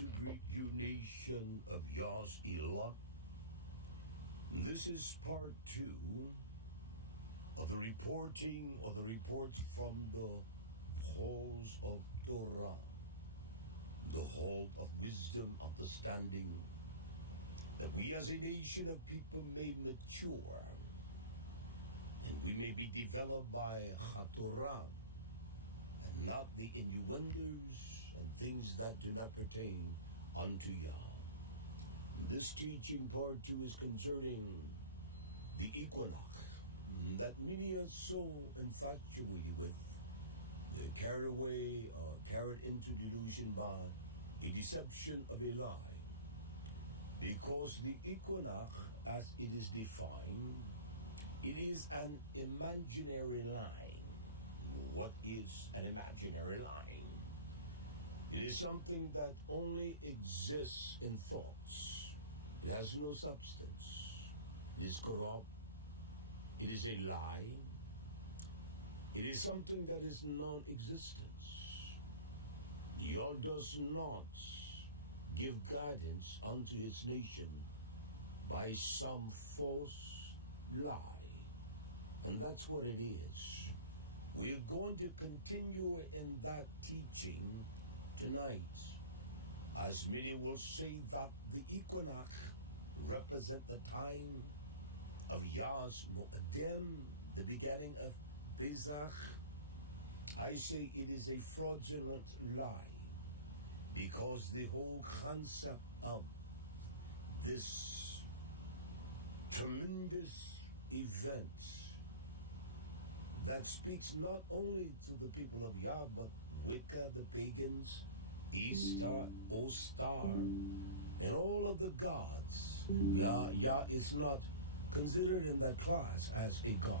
to greet you, nation of YHWH. This is part 2 of the reporting or the reports from the halls of Torah, the hall of wisdom, understanding, that we as a nation of people may mature and we may be developed by HaTorah and not the innuendos and things that do not pertain unto Yah. This teaching part 2 is concerning the equinox that many are so infatuated with. They're carried away or carried into delusion by a deception of a lie. Because the equinox, as it is defined, it is an imaginary line. What is an imaginary line? It is something that only exists in thoughts. It has no substance. It is corrupt. It is a lie. It is something that is non-existence. Yah does not give guidance unto his nation by some false lie. And that's what it is. We are going to continue in that teaching tonight, as many will say that the equinox represent the time of Yah's Mo'adim, the beginning of Barak. I say it is a fraudulent lie, because the whole concept of this tremendous event that speaks not only to the people of Yah, but Wicca, the pagans, Easter, Ostar, and all of the gods. Yah is not considered in that class as a god.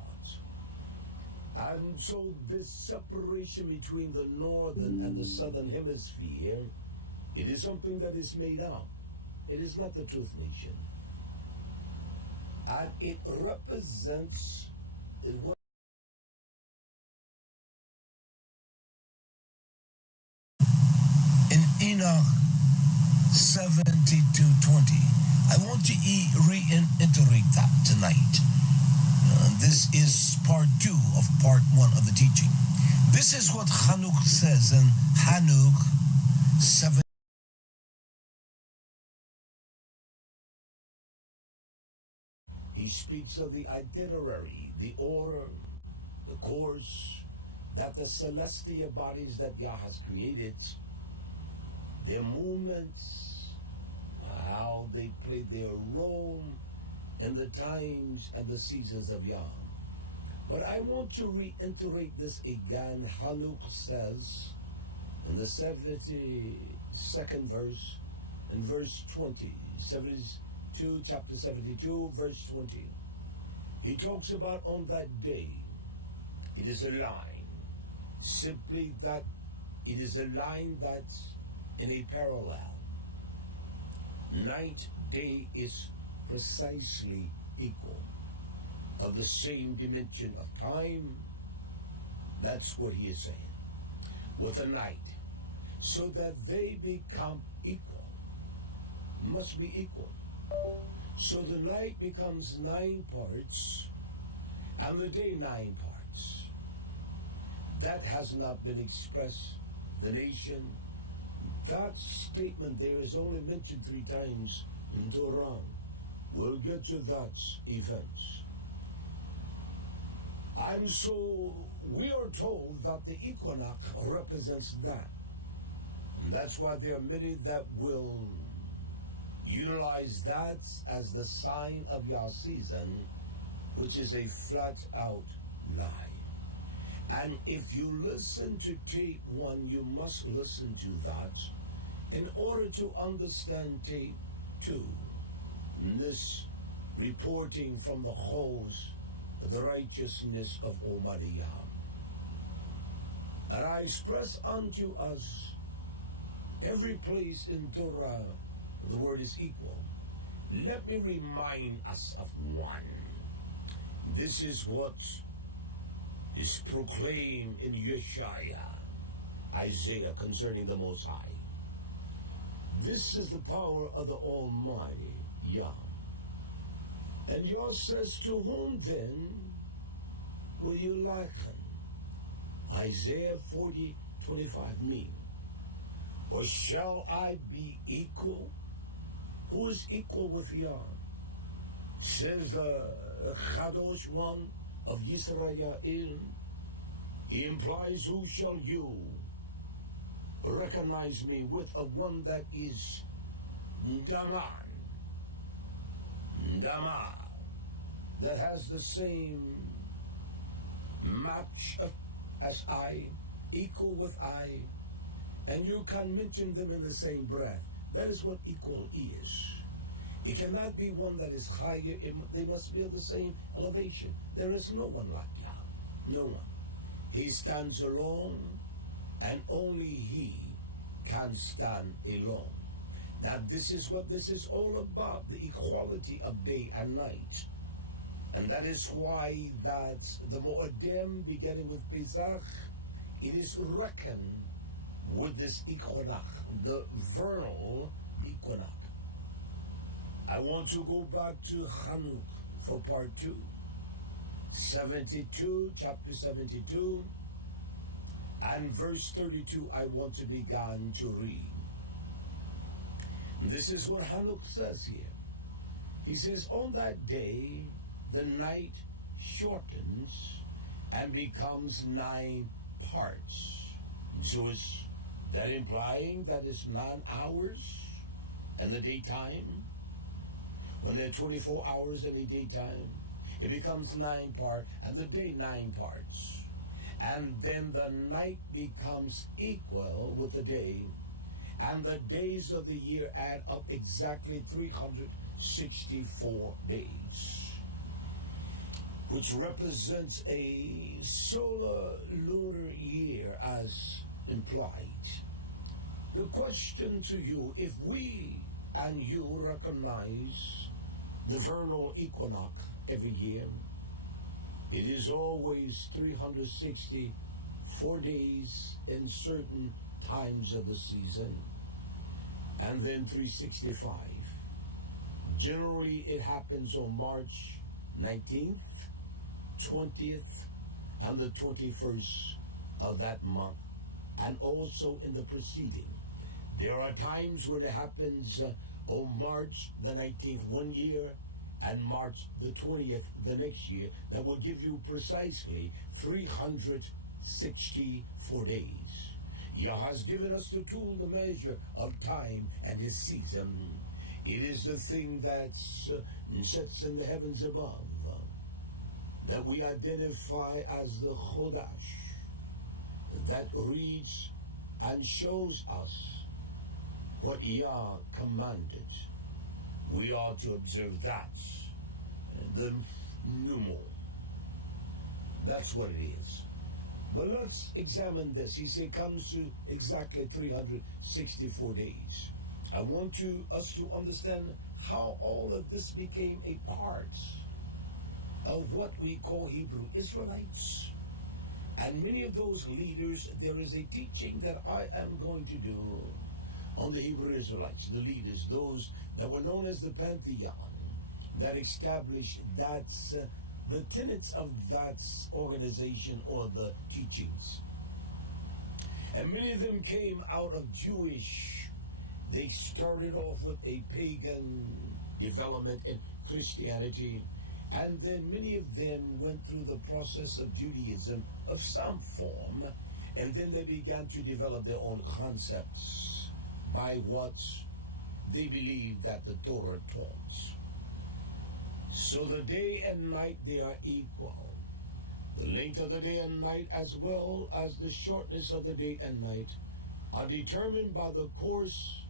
And so this separation between the northern and the southern hemisphere, it is something that is made up. It is not the truth nation. And it represents what in Enoch 72:20. I want to reiterate that tonight. This is part 2 of part 1 of the teaching. This is what Hanuk says in Hanuk 7. He speaks of the itinerary, the order, the course, that the celestial bodies that Yah has created, their movements, how they played their role in the times and the seasons of Yah. But I want to reiterate this again. Hanuk says in the 72nd verse, in verse 20, 72, chapter 72, verse 20. He talks about on that day, it is a line, simply that it is a line that's in a parallel. Night, day is precisely equal, of the same dimension of time. That's what he is saying. With a night, so that they become equal, must be equal. So the night becomes 9 parts, and the day 9 parts. That has not been expressed. The nation, that statement there is only mentioned 3 times in Torah. We'll get to that event. And so we are told that the equinox represents that. And that's why there are many that will utilize that as the sign of your season, which is a flat out lie. And if you listen to tape 1, you must listen to that in order to understand tape 2. This reporting from the halls of the righteousness of Almighty Yah. And I express unto us every place in Torah the word is equal. Let me remind us of one. This is what is proclaimed in Isaiah concerning the Most High. This is the power of the Almighty, Yah. And Yah says, to whom then will you liken? Isaiah 40:25 mean. Or shall I be equal? Who is equal with Yah? Says the Kadosh one of Yisrael. He implies, who shall you recognize me with? A one that is Daman, that has the same match as I, equal with I, and you can mention them in the same breath. That is what equal is. It cannot be one that is higher. They must be of the same elevation. There is no one like Yah. No one. He stands alone, and only He can stand alone. Now this is what this is all about, the equality of day and night. And that is why that the Mo'adim, beginning with Pesach, it is reckoned with this equinox, the vernal equinox. I want to go back to Chanuk for part 2. 72, chapter 72, and verse 32, I want to begin to read. This is what Hanuk says here. He says, on that day, the night shortens and becomes 9 parts. So is that implying that it's 9 hours in the daytime? When there are 24 hours in the daytime, it becomes 9 parts, and the day 9 parts. And then the night becomes equal with the day, and the days of the year add up exactly 364 days, which represents a solar lunar year as implied. The question to you, if we and you recognize the vernal equinox every year, it is always 364 days in certain times of the season, and then 365. Generally, it happens on March 19th, 20th, and the 21st of that month, and also in the preceding. There are times when it happens on March the 19th one year, and March the 20th the next year. That will give you precisely 364 days. Yah has given us the tool, the measure of time and His season. It is the thing that sits in the heavens above that we identify as the Chodash, that reads and shows us what Yah commanded. We are to observe that, the new moon. That's what it is. But let's examine this. He said it comes to exactly 364 days. I want us to understand how all of this became a part of what we call Hebrew Israelites. And many of those leaders, there is a teaching that I am going to do on the Hebrew Israelites, the leaders, those that were known as the Pantheon, that established the tenets of that organization or the teachings. And many of them came out of Jewish. They started off with a pagan development in Christianity, and then many of them went through the process of Judaism of some form, and then they began to develop their own concepts by what they believed that the Torah taught. So the day and night, they are equal. The length of the day and night, as well as the shortness of the day and night, are determined by the course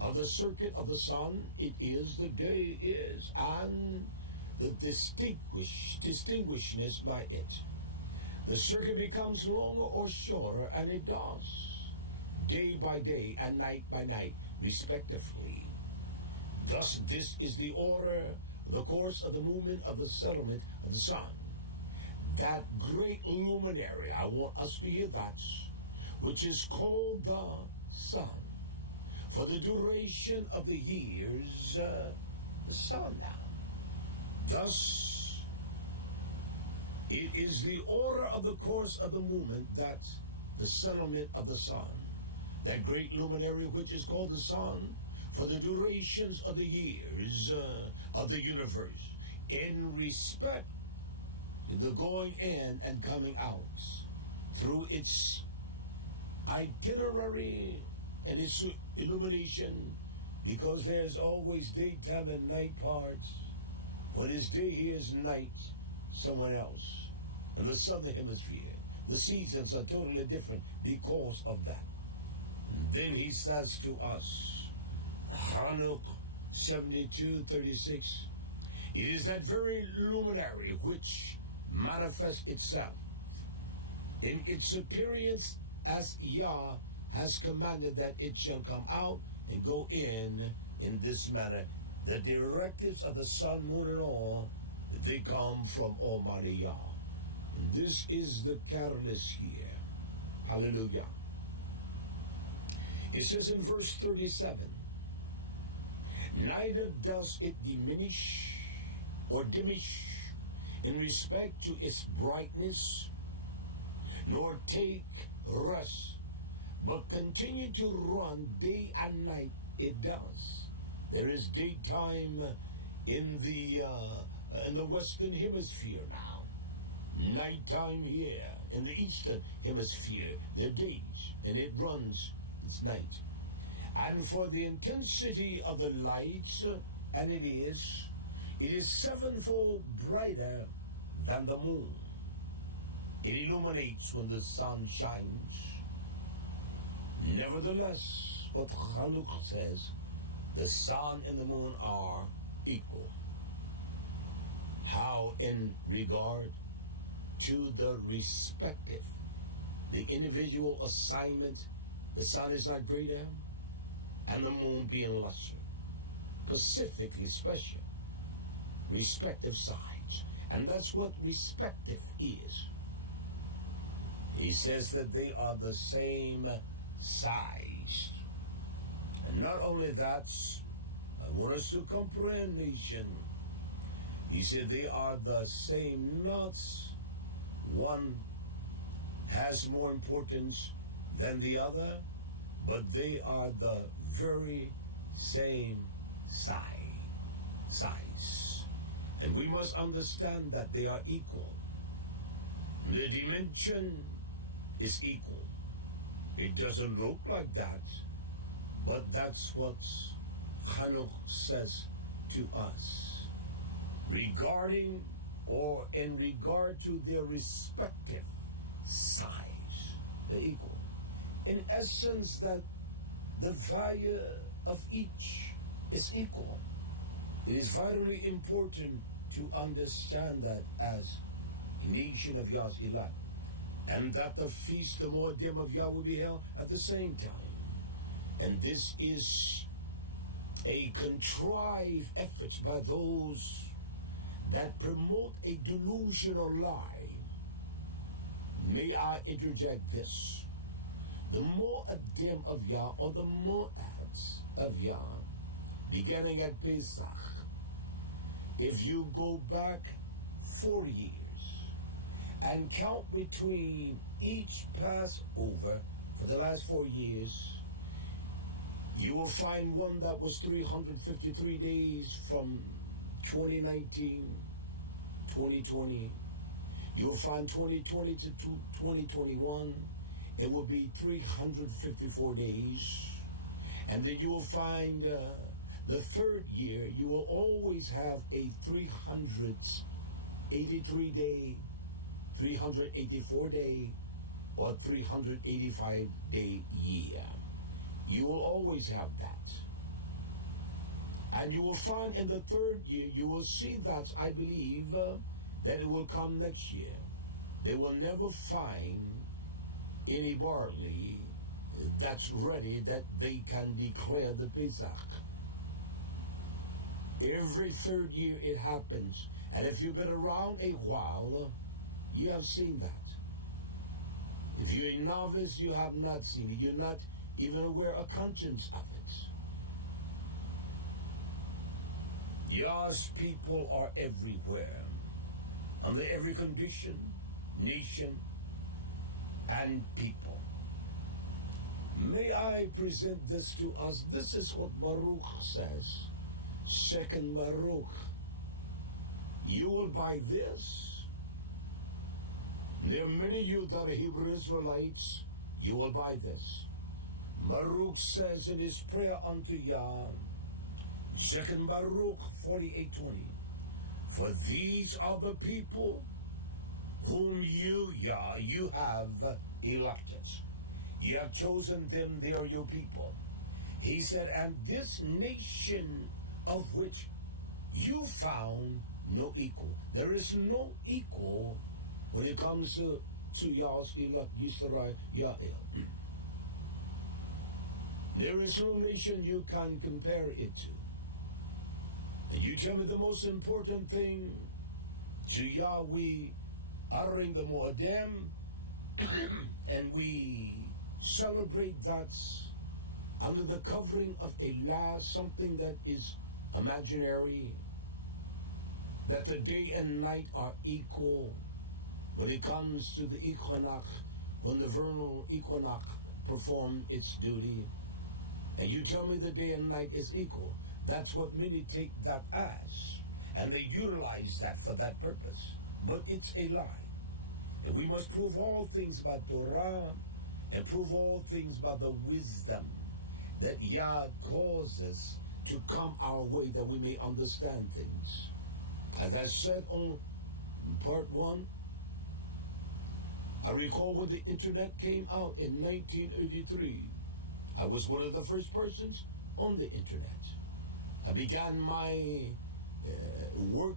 of the circuit of the sun. It is, the day is, and the distinguishedness by it. The circuit becomes longer or shorter, and it does, day by day and night by night, respectively. Thus, this is the order, the course of the movement of the settlement of the sun. That great luminary, I want us to hear that, which is called the sun. for the duration of the years, the sun now. Thus, it is the order of the course of the movement that the settlement of the sun, that great luminary which is called the sun, for the durations of the years of the universe, in respect to the going in and coming out, through its itinerary and its illumination, because there's always daytime and night parts. What is day here is night, someone else. In the southern hemisphere, the seasons are totally different because of that. And then he says to us, Hanuk 72:36, it is that very luminary which manifests itself in its appearance as Yah has commanded that it shall come out and go in this manner. The directives of the sun, moon, and all, they come from Almighty Yah. And this is the catalyst here. Hallelujah. It says in verse 37, neither does it diminish in respect to its brightness, nor take rest, but continue to run day and night. It does. There is daytime in the western hemisphere now, nighttime here in the eastern hemisphere. There are days, and it runs its night. And for the intensity of the lights, and it is sevenfold brighter than the moon. It illuminates when the sun shines. Nevertheless, what Chanuk says, the sun and the moon are equal. How in regard to the respective, the individual assignment, the sun is not greater, and the moon being lesser. Specifically special, respective sides. And that's what respective is. He says that they are the same size. And not only that, I want us to comprehend, nation. He said they are the same, not one has more importance than the other, but they are the very same size. And we must understand that they are equal. The dimension is equal. It doesn't look like that, but that's what Chanuk says to us. Regarding or in regard to their respective size, they're equal. In essence, that the value of each is equal. It is vitally important to understand that as a nation of Yah's elect, and that the feast, the Moedim of Yah, will be held at the same time. And this is a contrived effort by those that promote a delusional lie. May I interject this? The Moedim of Yah, or the Moads of Yah, beginning at Pesach, if you go back 4 years and count between each Passover for the last 4 years, you will find one that was 353 days from 2019, 2020. You'll find 2020 to 2021, it will be 354 days. And then you will find the third year, you will always have a 383 day, 384 day, or 385 day year. You will always have that. And you will find in the third year, you will see that, I believe, that it will come next year. They will never find any barley that's ready that they can declare the Pesach. Every third year it happens. And if you've been around a while, you have seen that. If you're a novice, you have not seen it. You're not even aware of conscience of it. Yah's people are everywhere, under every condition, nation, and people. May I present this to us? This is what Baruch says. Second Baruch. You will buy this. There are many of you that are Hebrew Israelites. You will buy this. Baruch says in his prayer unto Yah, Second Baruch 48:20, for these are the people whom you, Yah, you have elected. You have chosen them, they are your people. He said, and this nation of which you found no equal. There is no equal when it comes to Yah's elect, Yisrael, Yahel. There is no nation you can compare it to. And you tell me the most important thing to Yahweh, uttering the Mo'adem, and we celebrate that under the covering of a lie, something that is imaginary, that the day and night are equal when it comes to the equinox, when the vernal equinox performed its duty. And you tell me the day and night is equal. That's what many take that as, and they utilize that for that purpose. But it's a lie. And we must prove all things by Torah and prove all things by the wisdom that Yah causes to come our way, that we may understand things. As I said on part one, I recall when the internet came out in 1983, I was one of the first persons on the internet. I began my work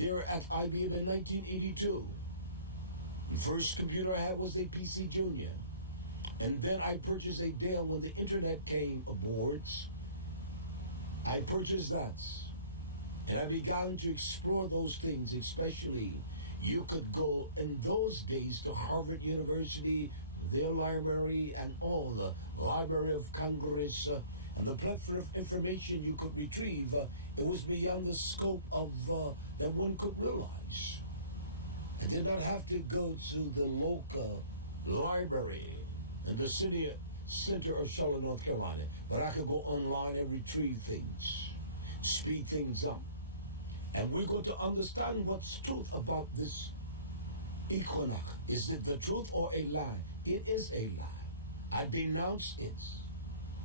there at IBM in 1982. The first computer I had was a PC Junior. And then I purchased a Dell when the internet came aboard. I purchased that. And I began to explore those things, especially you could go in those days to Harvard University, their library, and all the Library of Congress, and the plethora of information you could retrieve. It was beyond the scope of that one could realize. I did not have to go to the local library in the center of Charlotte, North Carolina, but I could go online and retrieve things, speed things up. And we're going to understand what's truth about this equinox. Is it the truth or a lie? It is a lie. I denounce it.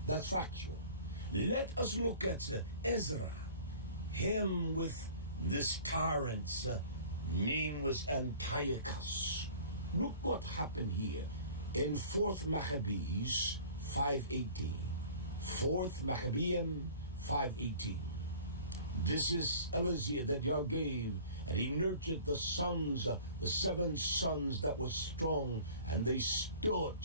That's factual. Let us look at Ezra, him with this tyrant's name was Antiochus. Look what happened here in 4th Maccabees 5:18. 4th Maccabean 5:18. This is Eliezer that Yah gave, and he nurtured the sons, the 7 sons that were strong, and they stood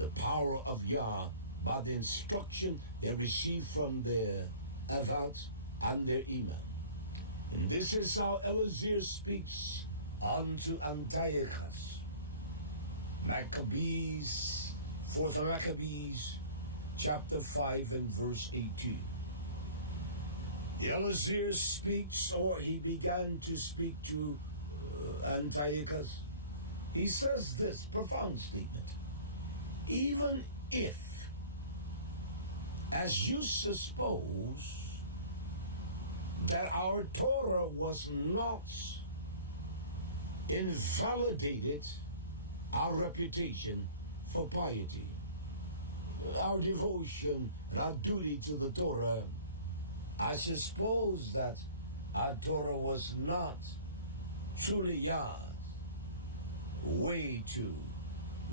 the power of Yah by the instruction they received from their Avat and their Imam. And this is how Eliezer speaks unto Antiochus. Maccabees, 4th Maccabees, chapter 5 and verse 18. Eliezer speaks, or he began to speak to Antiochus. He says this profound statement. Even if, as you suppose, that our Torah was not invalidated, our reputation for piety, our devotion, and our duty to the Torah, I suppose that our Torah was not truly Yah's way to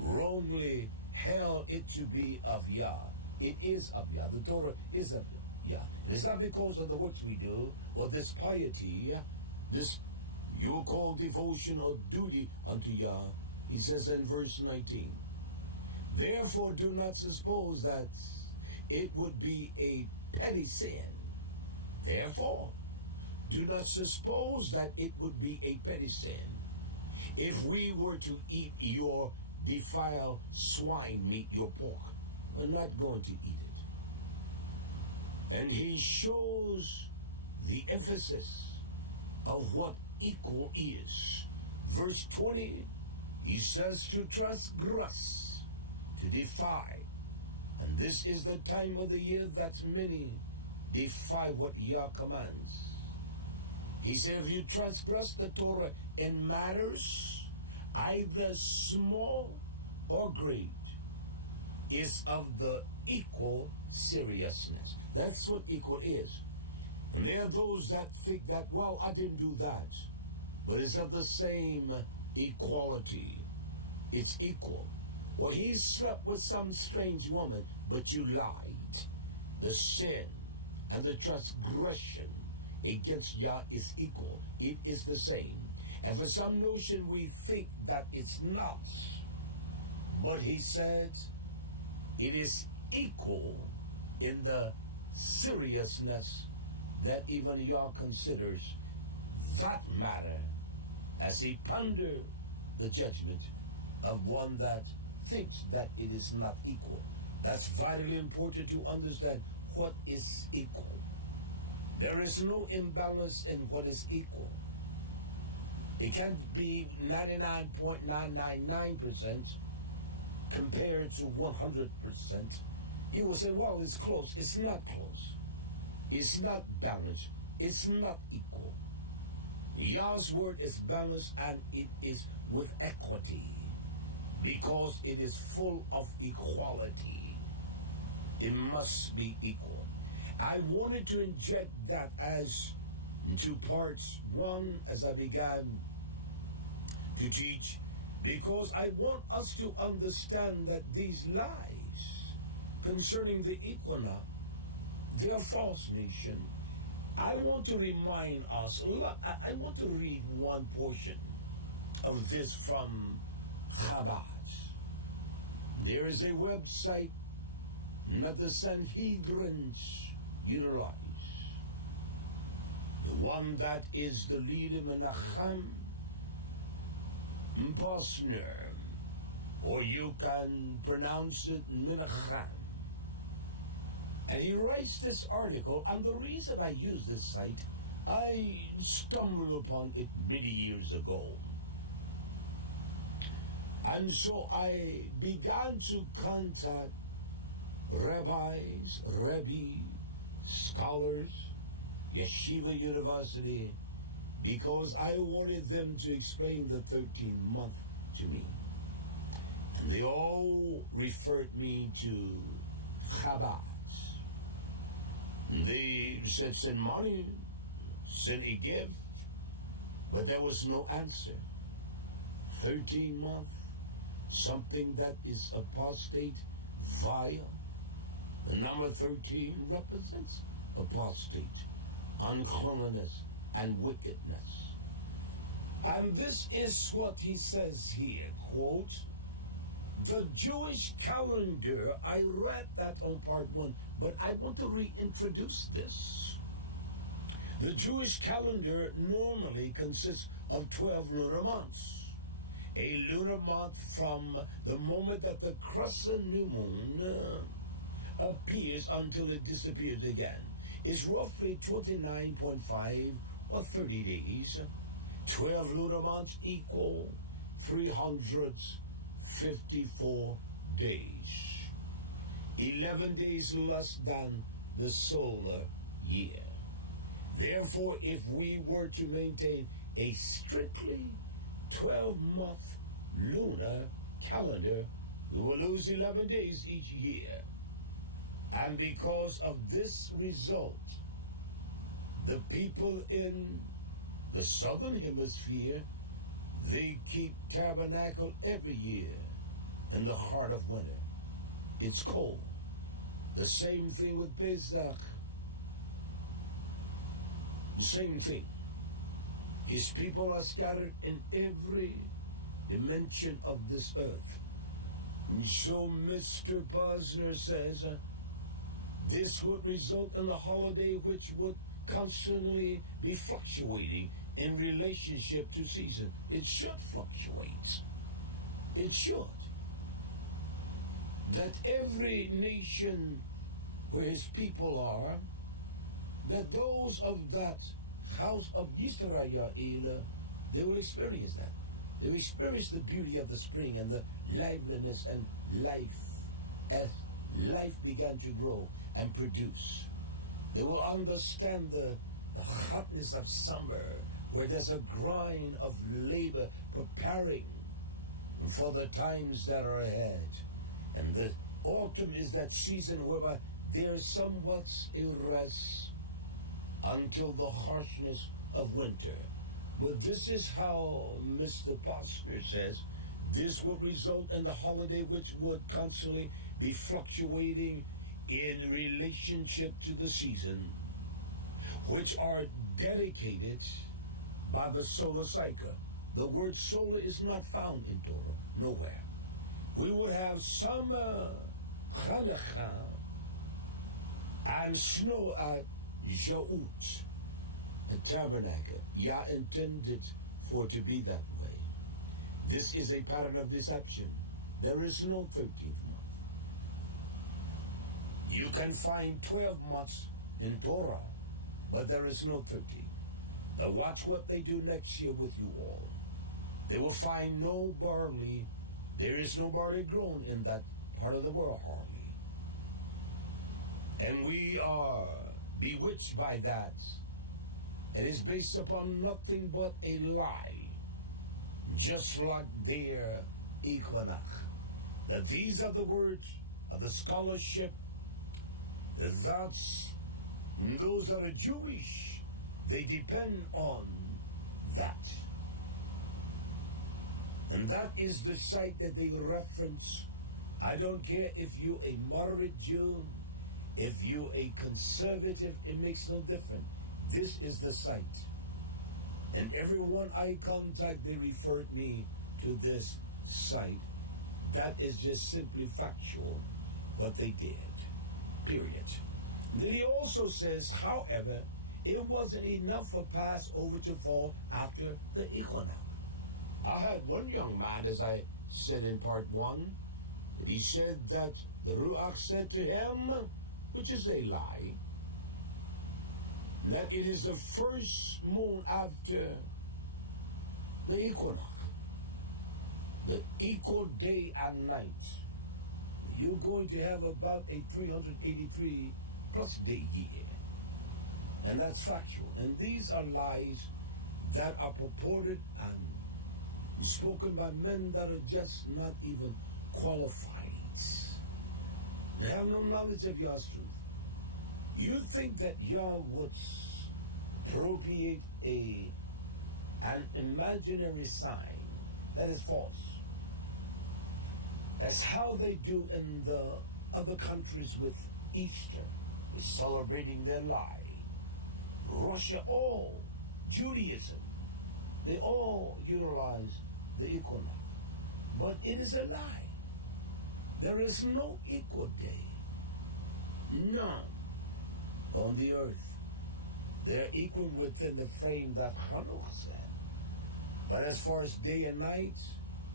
wrongly held it to be of Yah. It is of Yah. The Torah is of Yah. It is not because of the works we do or this piety, this you will call devotion or duty unto Yah. He says in verse 19, therefore do not suppose that it would be a petty sin. Therefore, do not suppose that it would be a petty sin if we were to eat your defiled swine meat, your pork. We're not going to eat it. And he shows the emphasis of what equal is. Verse 20, he says to transgress, to defy. And this is the time of the year that many defy what Yah commands. He said, if you transgress the Torah in matters either small or great, is of the equal seriousness. That's what equal is. And there are those that think that, well, I didn't do that, but it's of the same equality. It's equal. Well, he slept with some strange woman, but you lied. The sin and the transgression against Yah is equal. It is the same. And for some notion we think that it's not. But he said it is equal in the seriousness that even Yah considers that matter as he ponder the judgment of one that thinks that it is not equal. That's vitally important to understand what is equal. There is no imbalance in what is equal. It can't be 99.999% compared to 100%. You will say, well, it's close. It's not close. It's not balanced. It's not equal. Yah's word is balanced and it is with equity because it is full of equality. It must be equal. I wanted to inject that as two parts. One, as I began to teach, because I want us to understand that these lies concerning the equinox, they are false, nation. I want to remind us, I want to read one portion of this from Chabad. There is a website that the Sanhedrins utilize. The one that is the leader, Menachem Bosner, or you can pronounce it Menachem. And he writes this article, and the reason I use this site, I stumbled upon it many years ago. And so I began to contact rabbis, rebbe, scholars, Yeshiva University, because I wanted them to explain the 13th month to me. And they all referred me to Chabad. They said, send money, send a gift, but there was no answer. 13 months, something that is apostate, vile. The number 13 represents apostate, uncleanness, and wickedness. And this is what he says here, quote, the Jewish calendar, I read that on part 1, but I want to reintroduce this. The Jewish calendar normally consists of 12 lunar months. A lunar month from the moment that the crescent new moon appears until it disappears again is roughly 29.5 or 30 days. 12 lunar months equal 354 days. 11 days less than the solar year. Therefore, if we were to maintain a strictly 12-month lunar calendar, we will lose 11 days each year. And because of this result, the people in the southern hemisphere, they keep tabernacle every year in the heart of winter. It's cold. The same thing with Pesach. The same thing. His people are scattered in every dimension of this earth. And so Mr. Posner says, this would result in a holiday which would constantly be fluctuating in relationship to season. It should fluctuate. It should. That every nation where his people are, that those of that house of Yisrael, they will experience that. They will experience the beauty of the spring and the liveliness and life as life began to grow and produce. They will understand the hotness of summer, where there's a grind of labor preparing for the times that are ahead. And the autumn is that season whereby there's somewhat a rest until the harshness of winter. But this is how Mr. Pastor says this will result in the holiday which would constantly be fluctuating in relationship to the season, which are dedicated by the solar cycle. The word solar is not found in Torah, nowhere. We would have summer, Hanukkah, and snow at YHWH, the tabernacle. Yah intended for it to be that way. This is a pattern of deception. There is no 13th month. You can find 12 months in Torah, but there is no 13. Now watch what they do next year with you all. They will find no barley. There is no barley grown in that part of the world hardly. And we are bewitched by that. It is based upon nothing but a lie, just like their equinox. That these are the words of the scholarship. That's those that are Jewish, they depend on that. And that is the site that they reference. I don't care if you're a moderate Jew, if you're a conservative, it makes no difference. This is the site. And everyone I contact, they referred me to this site. That is just simply factual, what they did. Period. Then he also says, however, it wasn't enough for Passover to fall after the equinox. I had one young man, as I said in part 1, that he said that the Ruach said to him, which is a lie, that it is the first moon after the equinox, the equal day and night. You're going to have about a 383 plus day year. And that's factual. And these are lies that are purported and spoken by men that are just not even qualified. They have no knowledge of Yah's truth. You think that Yah would appropriate an imaginary sign? That is false. That's how they do in the other countries with Easter. They're celebrating their lie. Russia, all, Judaism, they all utilize the equinox. But it is a lie. There is no equal day. None on the earth. They're equal within the frame that Hanukkah said. But as far as day and night,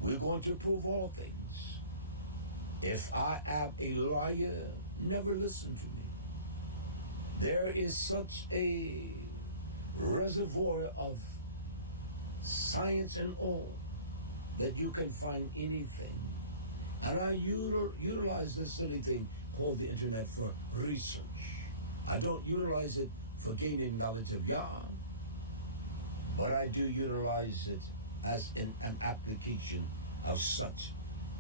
we're going to prove all things. If I am a liar, never listen to me. There is such a reservoir of science and all that you can find anything. And I utilize this silly thing called the internet for research. I don't utilize it for gaining knowledge of Yah, but I do utilize it as an application of such,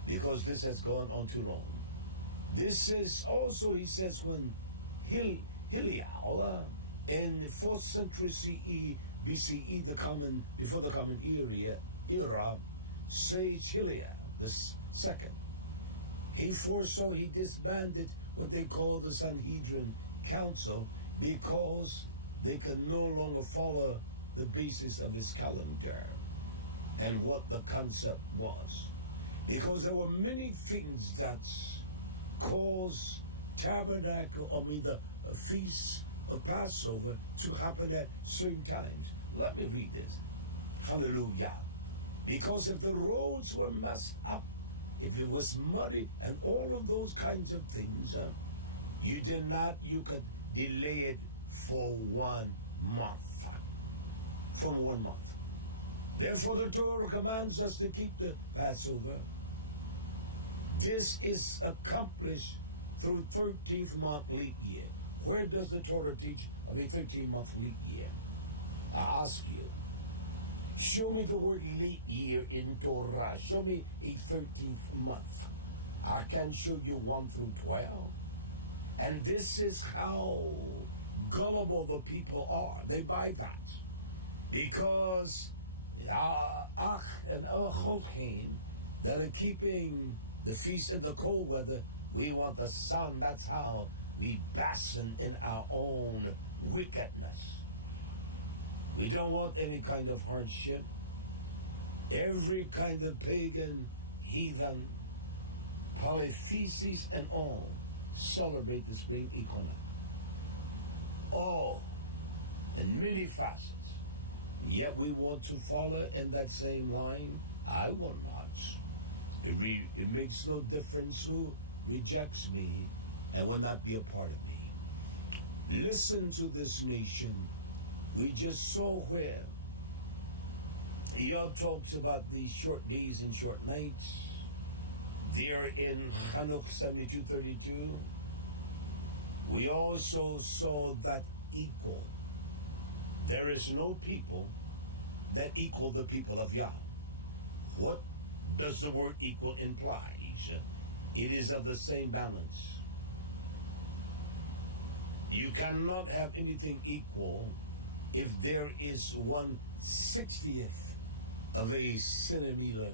because this has gone on too long. This is also, he says, when Hillel in the 4th century CE, BCE, before the common era, sage Hillel the second, he foresaw, he disbanded what they call the Sanhedrin Council because they could no longer follow the basis of his calendar and what the concept was. Because there were many things that caused the feast of Passover to happen at certain times. Let me read this. Hallelujah. Because if the roads were messed up, if it was muddy and all of those kinds of things, you could delay it for 1 month. from 1 month. Therefore, the Torah commands us to keep the Passover. This is accomplished through 13th month leap year. Where does the Torah teach of a 13-month leap year? I ask you, show me the word leap year in Torah. Show me a 13th month. I can show you 1 through 12. And this is how gullible the people are. They buy that. Because Ach and Chochim that are keeping the feast in the cold weather, we want the sun. That's how we basten in our own wickedness. We don't want any kind of hardship. Every kind of pagan, heathen, polythesis and all celebrate the spring equinox. All in many facets. Yet we want to follow in that same line. I will not. It makes no difference who rejects me and will not be a part of me. Listen to this nation. We just saw where Yah talks about these short days and short nights. There in Chanukh 72:32. We also saw that equal. There is no people that equal the people of Yah. What does the word equal imply? It is of the same balance. You cannot have anything equal if there is 1/60th of a centimeter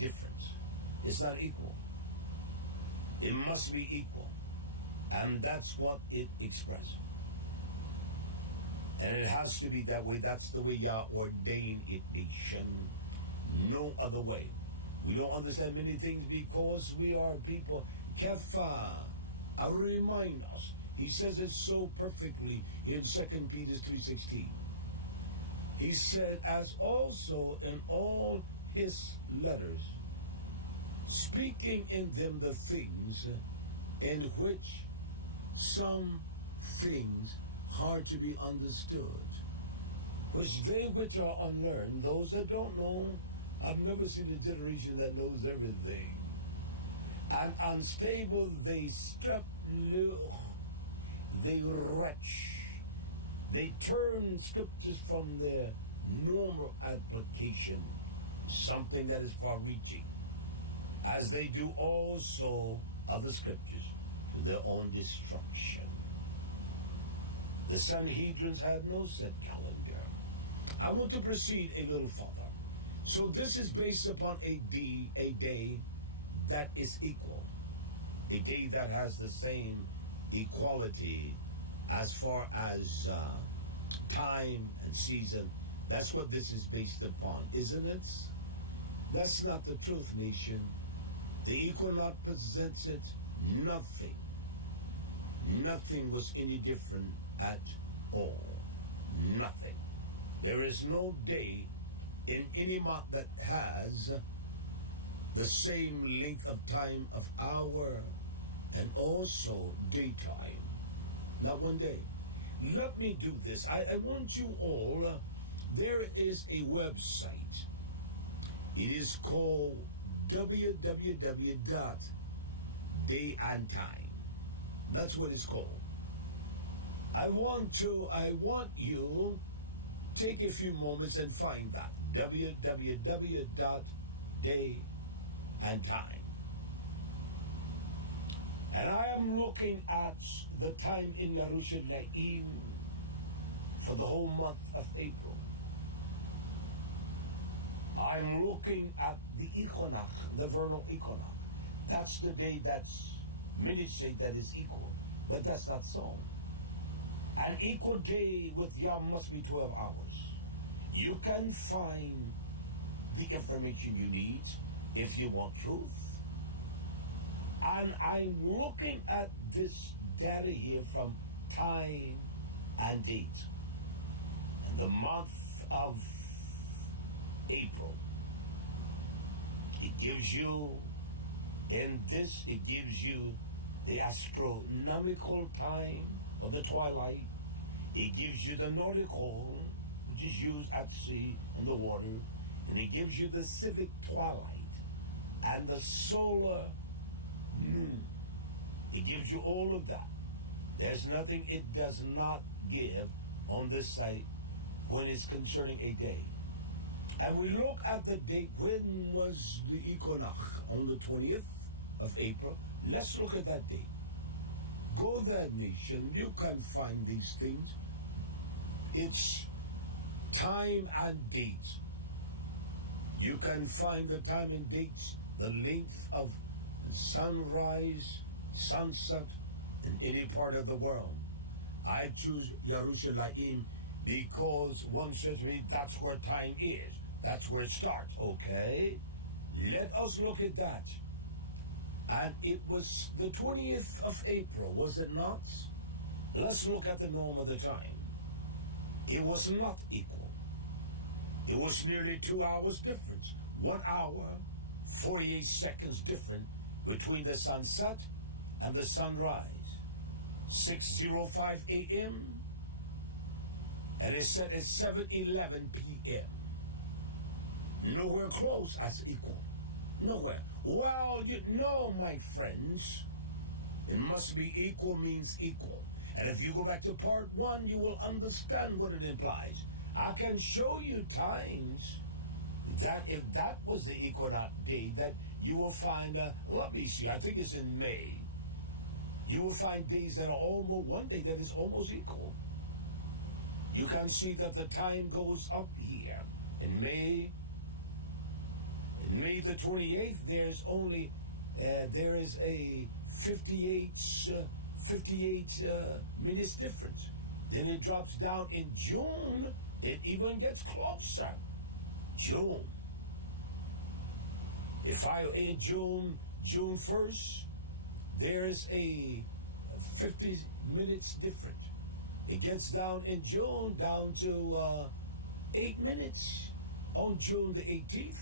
difference. It's not equal. It must be equal. And that's what it expresses. And it has to be that way. That's the way Yah ordained it, nation. No other way. We don't understand many things because we are people. Kefa, I remind us. He says it so perfectly in 2 Peter 3:16. He said, as also in all his letters, speaking in them the things in which some things hard to be understood, which they which are unlearned, those that don't know, I've never seen a generation that knows everything, and unstable, they they retch, they turn scriptures from their normal application, something that is far-reaching, as they do also other scriptures to their own destruction. The Sanhedrins had no set calendar. I want to proceed a little further. So this is based upon a day that is equal, a day that has the same equality as far as time and season. That's what this is based upon, isn't it? That's not the truth, nation. The equinox presents it. Nothing was any different at all. Nothing. There is no day in any month that has the same length of time of hour and also daytime. Not one day. Let me do this. I want you all, there is a website. It is called www.dayandtime. That's what it's called. I want you take a few moments and find that. www.dayandtime. And I am looking at the time in Yerushalayim for the whole month of April. I'm looking at the equinox, the vernal equinox. That's the day many say that is equal, but that's not so. An equal day with Yah must be 12 hours. You can find the information you need if you want truth. And I'm looking at this data here from time and date. And the month of April, it gives you the astronomical time of the twilight. It gives you the nautical just used at sea and the water, and it gives you the civic twilight and the solar moon. It gives you all of that. There's nothing it does not give on this site when it's concerning a day. And we look at the date. When was the equinox? On the 20th of April. Let's look at that date. Go there, nation. You can find these things. It's time and dates. You can find the time and dates, the length of sunrise, sunset in any part of the world. I choose Jerusalem because one says to me, that's where time is. That's where it starts. Okay, let us look at that. And it was the 20th of April, was it not? Let's look at the norm of the time. It was not equal. It was nearly 2 hours difference. 1 hour, 48 seconds different between the sunset and the sunrise. 6:05 a.m. and it set at 7:11 p.m. Nowhere close as equal. Nowhere. Well, you know, my friends, it must be equal means equal. And if you go back to part 1, you will understand what it implies. I can show you times that if that was the equinox day, that you will find, let me see, I think it's in May. You will find days that are almost, one day that is almost equal. You can see that the time goes up here. In May the 28th, there's only, there is a 58 minutes difference. Then it drops down in June. It even gets closer. June. In June 1st, there's a 50 minutes different. It gets down in June down to 8 minutes on June the 18th.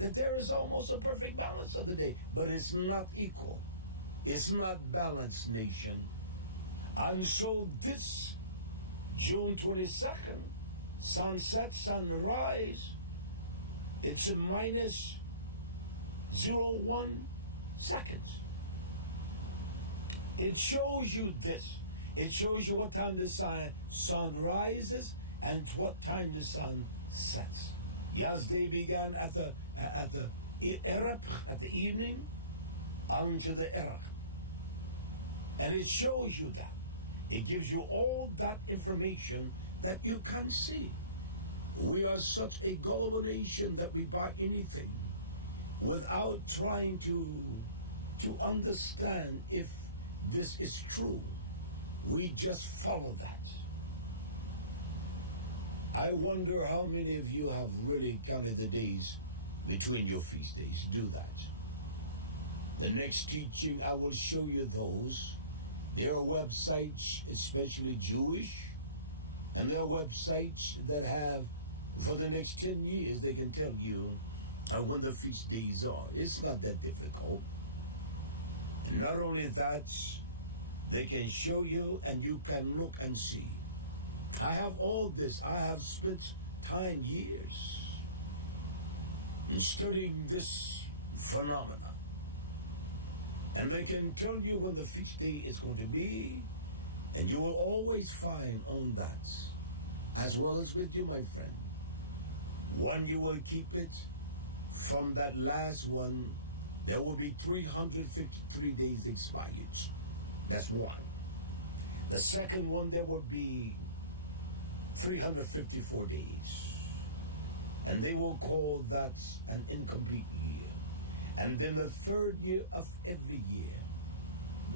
That there is almost a perfect balance of the day, but it's not equal. It's not balanced, nation. And so this June 22nd, sunset, sunrise, it's a minus 0.1 seconds. It shows you this. It shows you what time the sun rises and what time the sun sets. Yes, they began at the Arab, at the evening, unto the Arab. And it shows you that. It gives you all that information that you can see. We are such a gullible nation that we buy anything without trying to understand if this is true. We just follow that. I wonder how many of you have really counted the days between your feast days. Do that. The next teaching, I will show you those. There are websites, especially Jewish, and there are websites that have, for the next 10 years, they can tell you when the feast days are. It's not that difficult. And not only that, they can show you and you can look and see. I have all this. I have spent time, years, in studying this phenomena. And they can tell you when the feast day is going to be, and you will always find on that, as well as with you, my friend. One, you will keep it. From that last one, there will be 353 days expired. That's one. The second one, there will be 354 days. And they will call that an incomplete year. And then the third year of every year.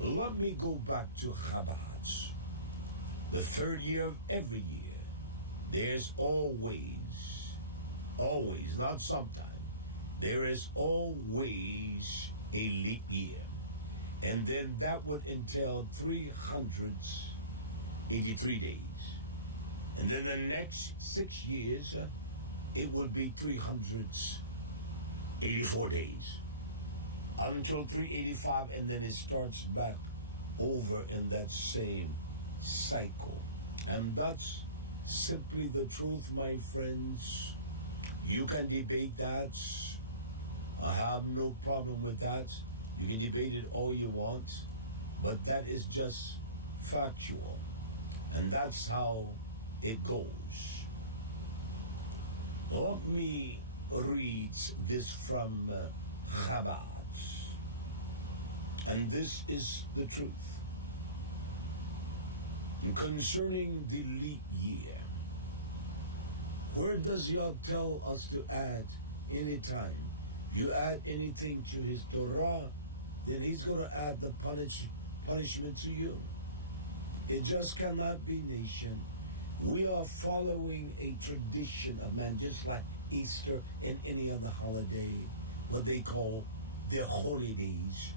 Let me go back to Chabad. The third year of every year. There's always, not sometime, there is always a leap year. And then that would entail 383 days. And then the next 6 years, it will be 384 days. Until 385, and then it starts back over in that same cycle. And that's simply the truth, my friends. You can debate that. I have no problem with that. You can debate it all you want, but that is just factual. And that's how it goes. Let me read this from Chabad. And this is the truth. Concerning the leap year, where does Yah tell us to add any time? You add anything to his Torah, then he's going to add the punishment to you. It just cannot be nation. We are following a tradition of man, just like Easter and any other holiday, what they call their holy days.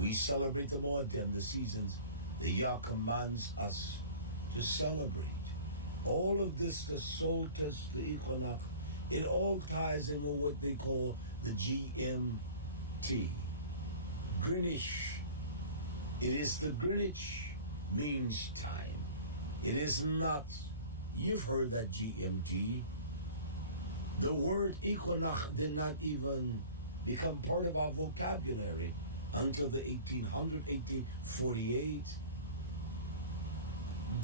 We celebrate the Moedim, the seasons that Yah commands us to celebrate. All of this, the solstice, the equinox, it all ties in with what they call the GMT, Greenwich. It is the Greenwich means time. It is not, you've heard that GMT. The word equinox did not even become part of our vocabulary until the 1848.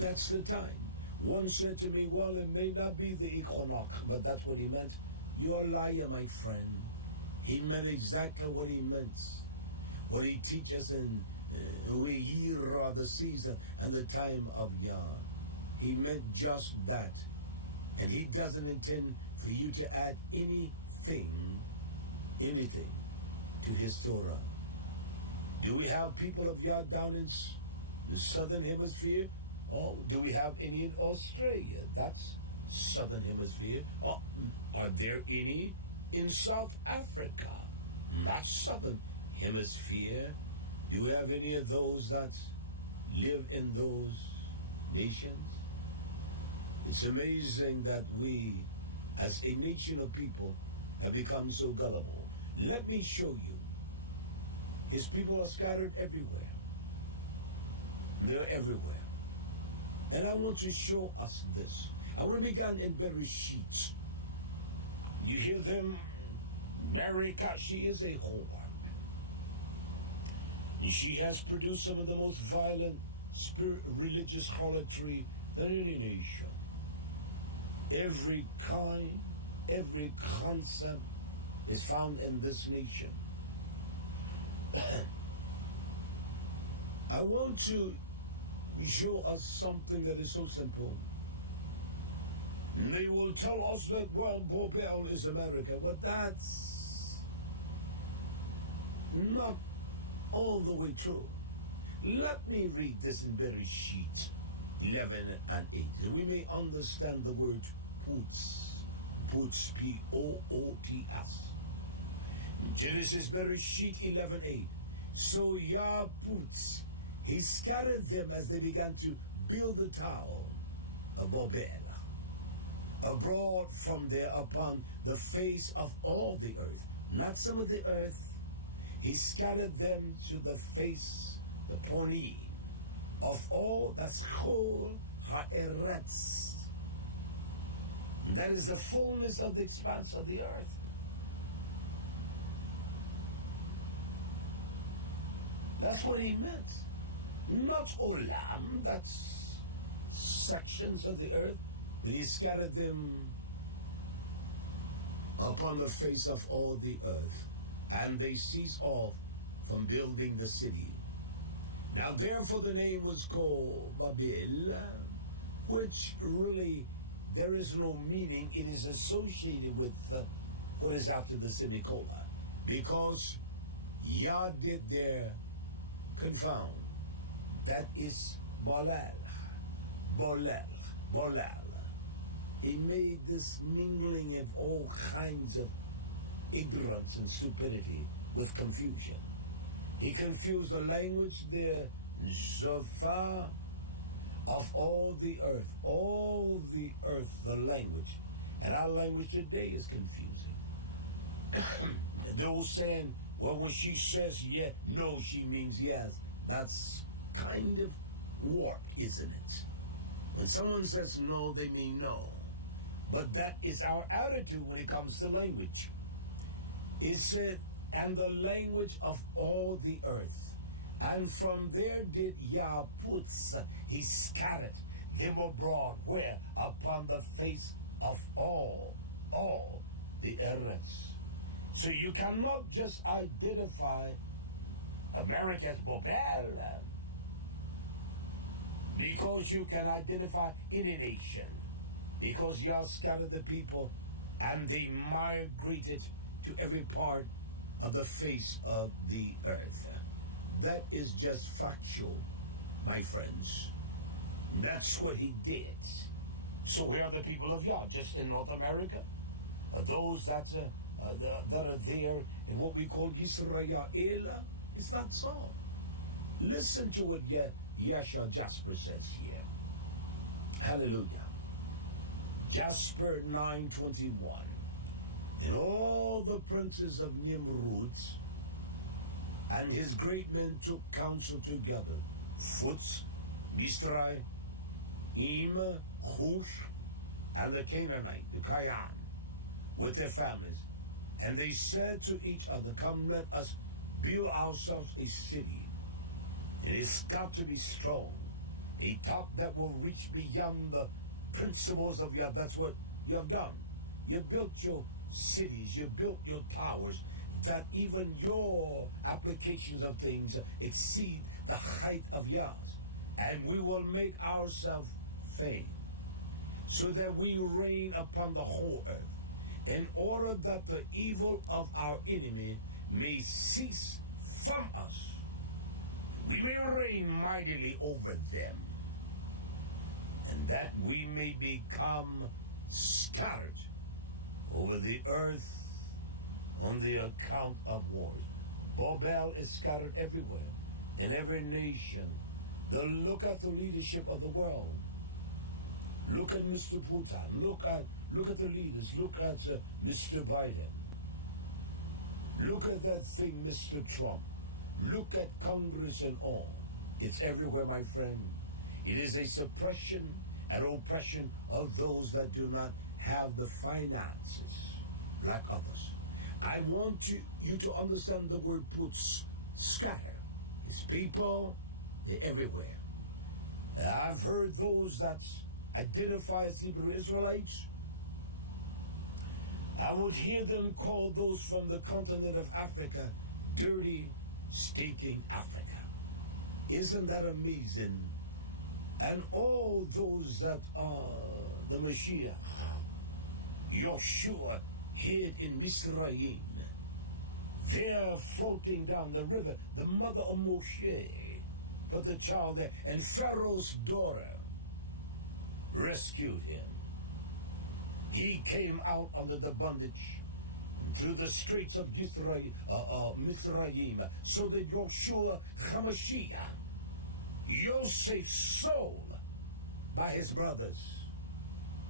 That's the time. One said to me, well, it may not be the equinox, but that's what he meant. You're a liar, my friend. He meant exactly what he meant. What he teaches in Yira, the season and the time of Yah. He meant just that. And he doesn't intend for you to add anything to his Torah. Do we have people of Yah down in the southern hemisphere? Oh, do we have any in Australia? That's southern hemisphere. Oh, are there any in South Africa? That's southern hemisphere. Do we have any of those that live in those nations? It's amazing that we, as a nation of people, have become so gullible. Let me show you. His people are scattered everywhere. They're everywhere. And I want to show us this. I want to begin in Bereshit. You hear them? America, she is a whore. She has produced some of the most violent religious harlotry than any nation. Every kind, every concept is found in this nation. I want to show us something that is so simple. They will tell us that, well, Bobel is America. Well, that's not all the way true. Let me read this in Bereshit 11 and 8. We may understand the word Poots. Poots, P-O-O-T-S. Genesis Bereshit 11:8. So Yah Poots, he scattered them as they began to build the tower of Babel abroad from there upon the face of all the earth, not some of the earth. He scattered them to the face, the poni, of all that's whole ha'eretz. That is the fullness of the expanse of the earth. That's what he meant. Not olam, that's sections of the earth, but he scattered them upon the face of all the earth, and they ceased off from building the city. Now therefore the name was called Babel, which really there is no meaning. It is associated with what is after the semicolon, because Yah did there confound. That is Bolel. He made this mingling of all kinds of ignorance and stupidity with confusion. He confused the language there, Zophar, of all the earth, the language. And our language today is confusing. Those saying, well, when she says yeah, no, she means yes. That's kind of warped, isn't it? When someone says no, they mean no. But that is our attitude when it comes to language. It said, and the language of all the earth. And from there did Yah put, he scattered them abroad, where? Upon the face of all the earth. So you cannot just identify America as Babel, because you can identify any nation, because Yah scattered the people and they migrated to every part of the face of the earth. That is just factual, my friends. That's what he did. So where are the people of Yah? Just in North America? Those that are there in what we call Israel? It's not so. Listen to what Yahshua Jasper says here. Hallelujah. Jasper 9:21. And all the princes of Nimrod and his great men took counsel together. Phut, Mistrai, Hush, and the Canaanite, the Kayan, with their families. And they said to each other, come, let us build ourselves a city. It has got to be strong, a top that will reach beyond the principles of Yah. That's what you have done. You built your cities, you built your towers, that even your applications of things exceed the height of Yah's. And we will make ourselves fame, so that we reign upon the whole earth, in order that the evil of our enemy may cease from us. We may reign mightily over them, and that we may become scattered over the earth on the account of wars. Babel is scattered everywhere, in every nation. Look at the leadership of the world. Look at Mr. Putin. Look at the leaders. Look at Mr. Biden. Look at that thing, Mr. Trump. Look at Congress and all. It's everywhere, my friend. It is a suppression and oppression of those that do not have the finances like others. I want you to understand the word puts, scatter. It's people, they're everywhere. I've heard those that identify as Hebrew Israelites. I would hear them call those from the continent of Africa dirty, stinking Africa. Isn't that amazing? And all those that are the Mashiach, Yahshua, hid in Mizraim. They're floating down the river. The mother of Moshe put the child there, and Pharaoh's daughter rescued him. He came out under the bondage through the streets of Mizraim, so that Yahshua HaMashiach, Yosef's soul by his brothers,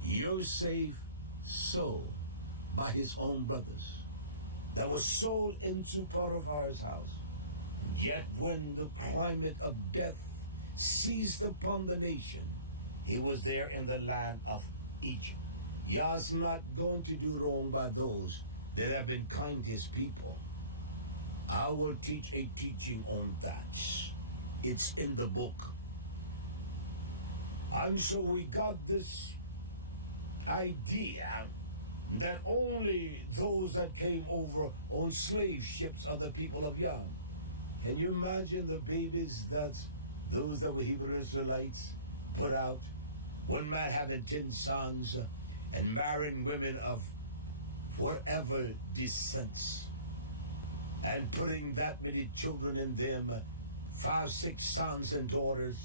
Yosef's soul by his own brothers, that was sold into Potiphar's house. Yet when the climate of death seized upon the nation, he was there in the land of Egypt. Yah's not going to do wrong by those that have been kind to his people. I will teach a teaching on that. It's in the book. And so we got this idea that only those that came over on slave ships are the people of Yah. Can you imagine the babies that those that were Hebrew Israelites put out? One man having 10 sons and marrying women of whatever descents, and putting that many children in them, 5, 6 sons and daughters.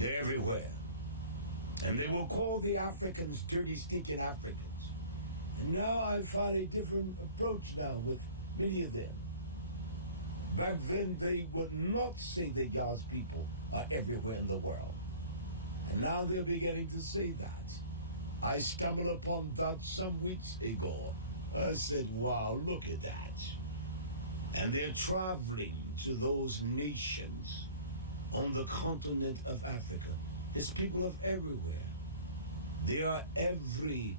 They're everywhere. And they will call the Africans dirty, stinking Africans. And now I find a different approach now with many of them. Back then they would not say that God's people are everywhere in the world. And now they're beginning to say that. I stumbled upon that some weeks ago. I said, wow, look at that. And they're traveling to those nations on the continent of Africa. It's people of everywhere. They are everywhere.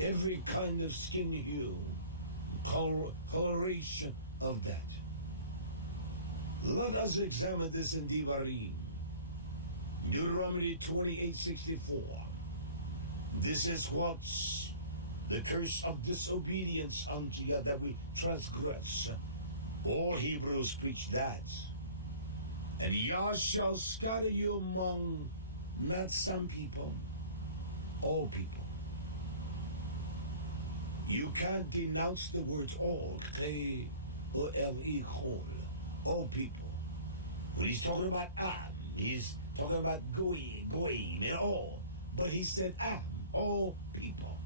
Every kind of skin hue, coloration of that. Let us examine this in Devarim. Deuteronomy 28:64. This is what's the curse of disobedience unto you, that we transgress. All Hebrews preach that. And Yah shall scatter you among not some people, all people. You can't denounce the words all, K-O-L-E, all people. When he's talking about Am, he's talking about Goyim and all. But he said Am, all people.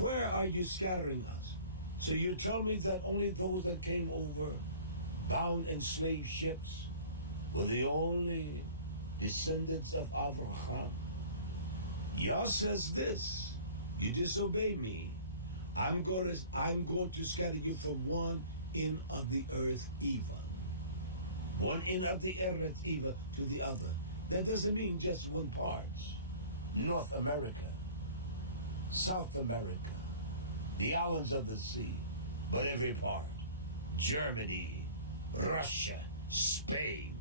Where are you scattering us? So you tell me that only those that came over bound in slave ships were the only descendants of Abraham? Yah says this: you disobey me, I'm going to scatter you from one end of the earth even. One end of the earth even to the other. That doesn't mean just one part. North America, South America, the islands of the sea, but every part. Germany, Russia, Spain.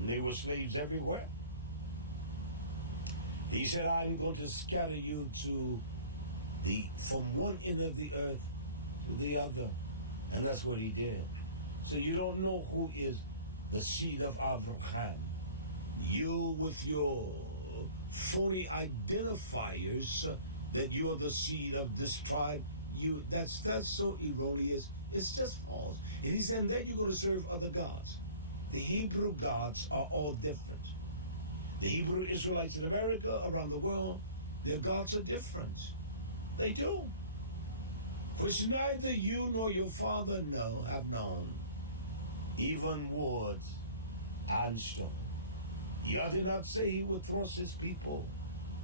And they were slaves everywhere. He said, I'm going to scatter you from one end of the earth to the other. And that's what he did. So you don't know who is the seed of Abraham. You with your phony identifiers that you are the seed of this tribe, that's so erroneous. It's just false. And he said, then you're going to serve other gods. The Hebrew gods are all different. The Hebrew Israelites in America, around the world, their gods are different. They do. Which neither you nor your father have known, even wood and stone. Yah did not say he would thrust his people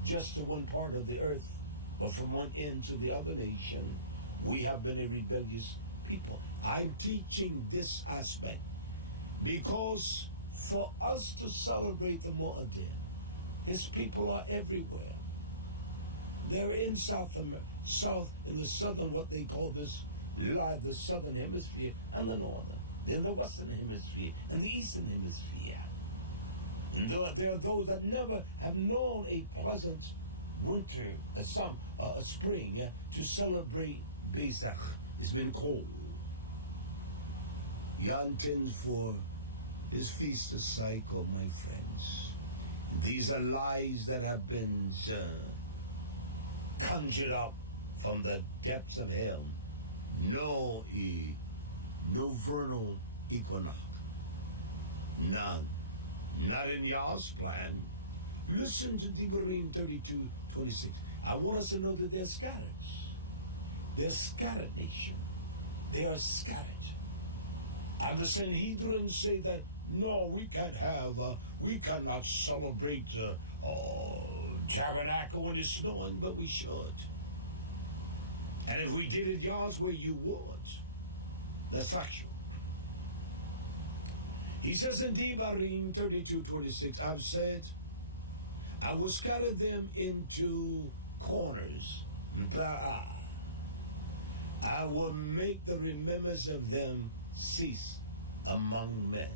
just to one part of the earth, but from one end to the other nation. We have been a rebellious people. I'm teaching this aspect because for us to celebrate the Mo'adim, his people are everywhere. They're in South, in the southern, what they call the southern hemisphere, and the northern. They're in the western hemisphere and the eastern hemisphere. And there are those that never have known a pleasant winter, a spring, to celebrate Pesach. It's been cold. Yah intends for his feast to cycle, my friends. These are lies that have been conjured up from the depths of hell. No vernal equinox. None. Not in Yah's plan. Listen to Devarim 32:26. I want us to know that they're scattered. They're scattered nation. They are scattered. And the Sanhedrin say that, no, we cannot celebrate tabernacle when it's snowing, but we should. And if we did it Yah's way, you would. That's factual. He says in Devarim 32:26, I've said, I will scatter them into corners. I will make the remembrance of them cease among men.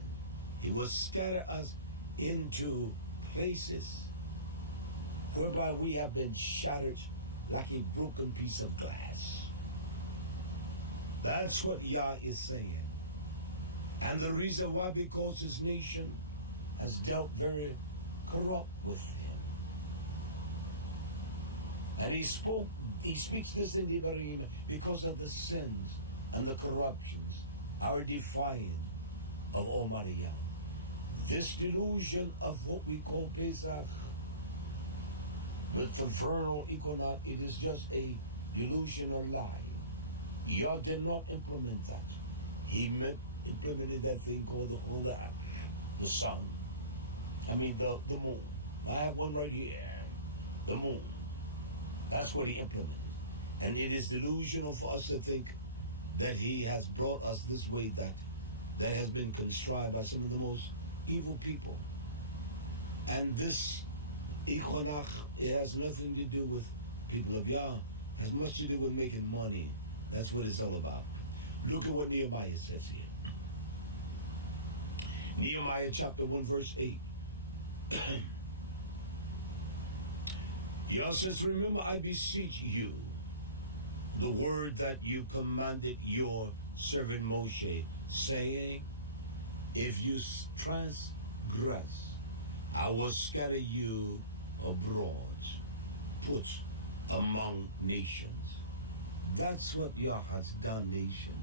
He will scatter us into places whereby we have been shattered like a broken piece of glass. That's what Yah is saying. And the reason why, because his nation has dealt very corrupt with him. And he speaks this in Devarim because of the sins and the corruptions, our defying of Almighty Yah. This delusion of what we call Pesach, with the vernal equinox, it is just a delusion or lie. Yah did not implement that. He implemented that thing called the sun. The moon. I have one right here. The moon. That's what he implemented. And it is delusional for us to think that he has brought us this way, that that has been contrived by some of the most evil people. And this equinox, it has nothing to do with people of Yah. It has much to do with making money. That's what it's all about. Look at what Nehemiah says here. Nehemiah chapter 1 verse 8. Yah says, remember, I beseech you, the word that you commanded your servant Moshe, saying, if you transgress, I will scatter you abroad, put among nations. That's what Yah has done, nation.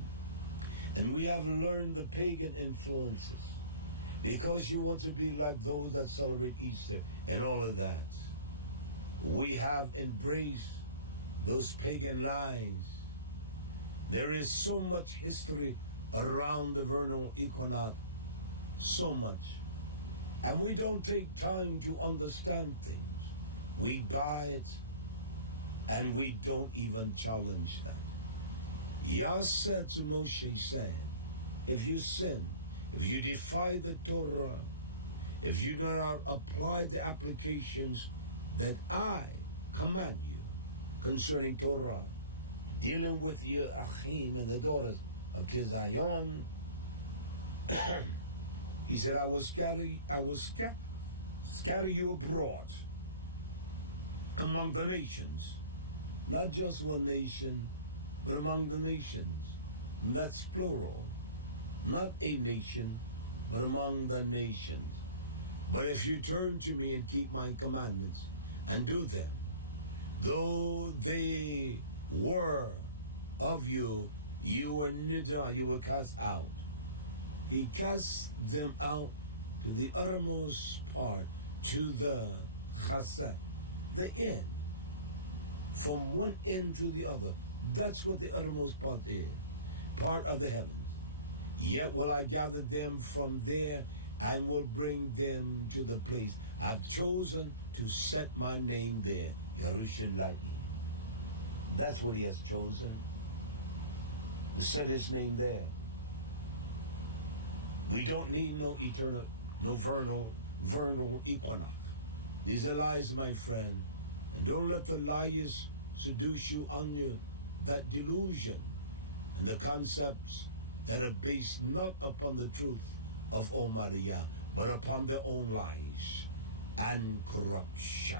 And we have learned the pagan influences, because you want to be like those that celebrate Easter and all of that. We have embraced those pagan lies. There is so much history around the vernal equinox, so much. And we don't take time to understand things. We buy it, and we don't even challenge that. Yah said to Moshe, saying, if you sin, if you defy the Torah, if you do not apply the applications that I command you concerning Torah, dealing with your Achim and the daughters of Kizayon, he said, I will scatter you abroad among the nations. Not just one nation, but among the nations. And that's plural. Not a nation, but among the nations. But if you turn to me and keep my commandments and do them, though they were of you, you were nida, you were cast out. He cast them out to the uttermost part, to the chased, the end. From one end to the other. That's what the uttermost part is. Part of the heavens. Yet will I gather them from there and will bring them to the place I've chosen to set my name there, Yerushalayim. That's what he has chosen, to set his name there. We don't need no eternal, no vernal equinox. These are lies, my friend. And don't let the liars seduce you under that delusion and the concepts that are based not upon the truth of Almighty Yah, but upon their own lies and corruption.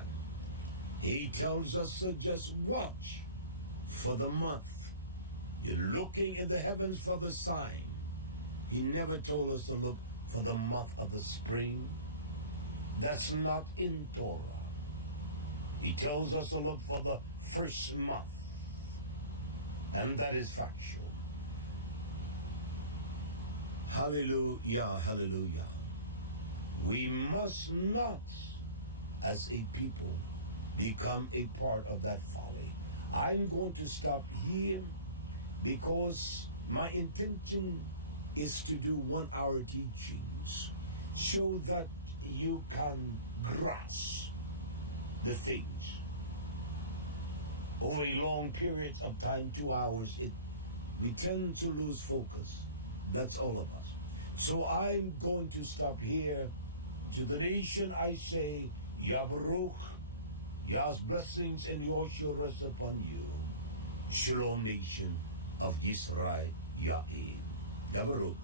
He tells us to just watch for the month. You're looking in the heavens for the sign. He never told us to look for the month of the spring. That's not in Torah. He tells us to look for the first month. And that is factual. Hallelujah, hallelujah. We must not, as a people, become a part of that folly. I'm going to stop here because my intention is to do 1 hour teachings so that you can grasp the things. Over a long period of time, 2 hours, we tend to lose focus. That's all of us. So I'm going to stop here. To the nation I say, Yah Baruch, Yah's blessings and YHWH rest upon you. Shalom, nation of Yisrael, Yah Baruch.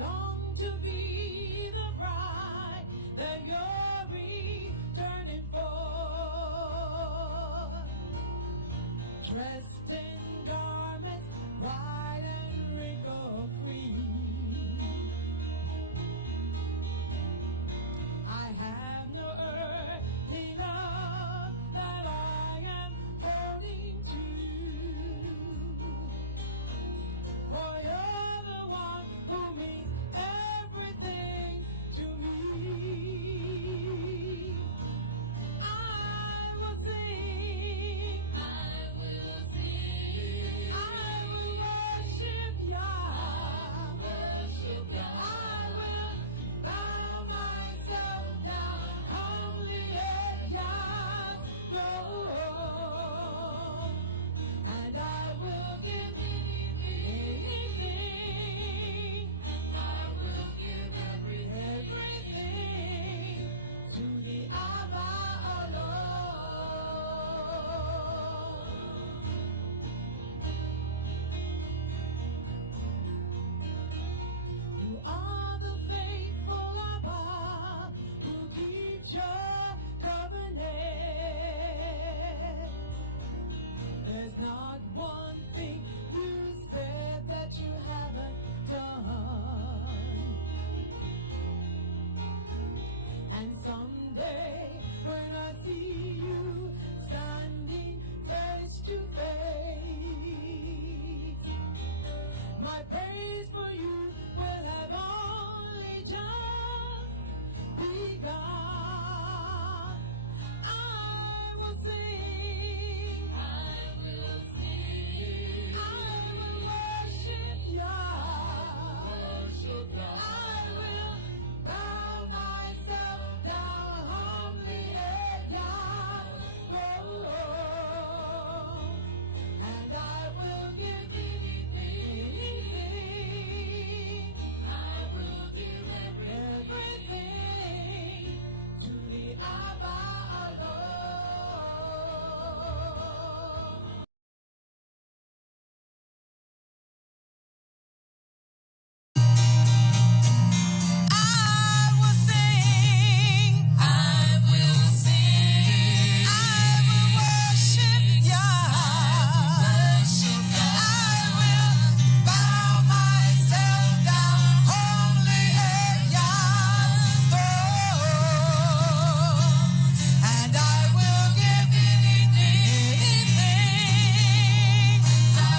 long to be the